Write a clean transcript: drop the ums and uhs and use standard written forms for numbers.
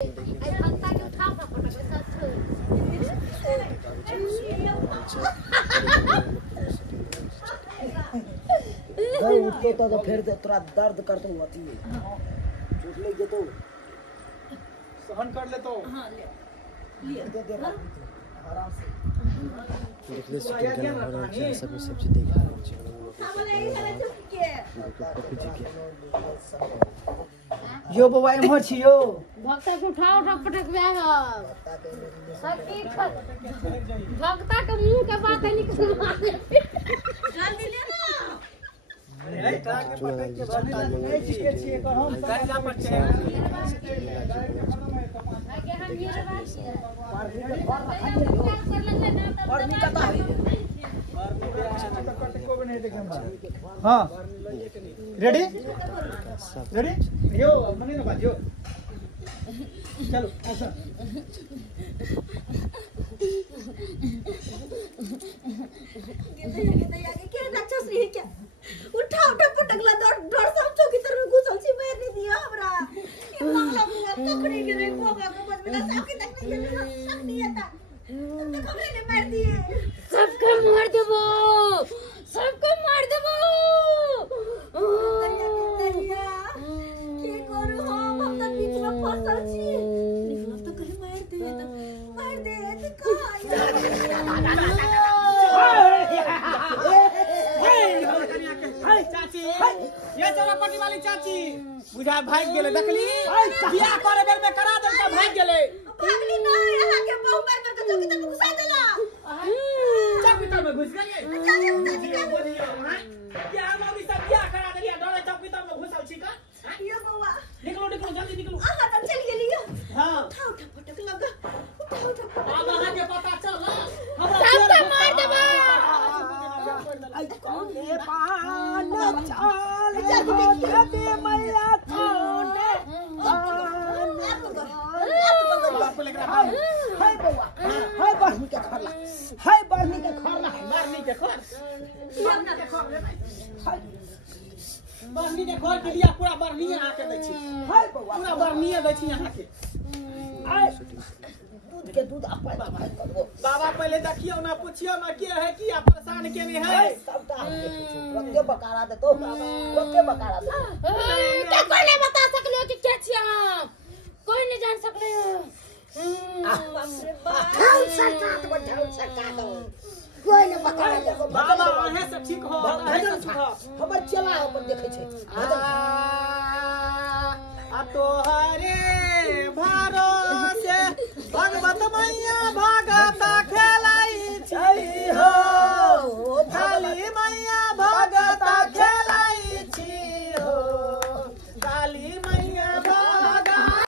भक्ता के उठाओ ना पटक सब छोड़ उठते तो फिर तोरा दर्द करते होती है चोट लग जेतो सहन कर ले तो हां ले दे दे आराम से देख ले शूटिंग करना हो रहा है सब चीज देख रहे हैं यो बाबा एमहर छियो भक्ता के उठाओ पटक बे सब ठीक भक्ता के मुंह के बात है निकल मार जल्दी ले ना अरे ट्रक के पटक के भरता नहीं जिसके छिए कर हम गाइला पर छे आगे हम मेरे बात और नहीं कता है हां रेडी रेडी यो मने ना बाजो चलो ऐसा के राक्षस रही क्या उठा पटकला डर सब चौकी तरफ घुसल छी मार नहीं दिया हमरा ये मामला पकड़ी के रे भोगा को बच में सब के तक नहीं आता तो खबरे ने मार दिए सबको मार देबो सबको मार देबो के करू हम त बीच में फंसल छी निकल तो कहीं मार दे तो चाची ये चौरापट्टी वाली चाची बुझा भाग गेले देखली बियाह करे बेर में करा देलका भाग गेले भागली ना यहाँ के बहु मार कर चौकी तक घुसा देला चौकी तक में घुस गई चाची ये हम अभी सब बियाह करा देलिया डरे चौकी तक में घुसल छी का ये बउआ निकलो निकलो जल्दी निकलो आहा त चल गेली हां उठा पटक लगा उठा अब आहा के पता चल हमरा सबको मार देबो आई कोने पान चाल दे मैया कोने हाय बउआ हाय बहनी के खरला हाय बहनी के खरला मारनी के खर अपना देखो बरनी के घर के लिया पूरा बरनी यहां के दै छी हाय बउआ पूरा बरनी दै छी यहां के आय दूध के दूध अपन भाई करबो बाबा पहले देखियो ना पूछियो ना के है कि परेशान केने है सबटा हमके पूछो रत्ते बकारा दे तो रत्ते बकारा दे क्या कोई नहीं बता सकले कि क्या छी हम कोई नहीं जान सकले ढाल सरकार दो कोई न बता दे बाबा अहे से ठीक हो भजन हमर चला अपन देखे छै आ तोहरे भार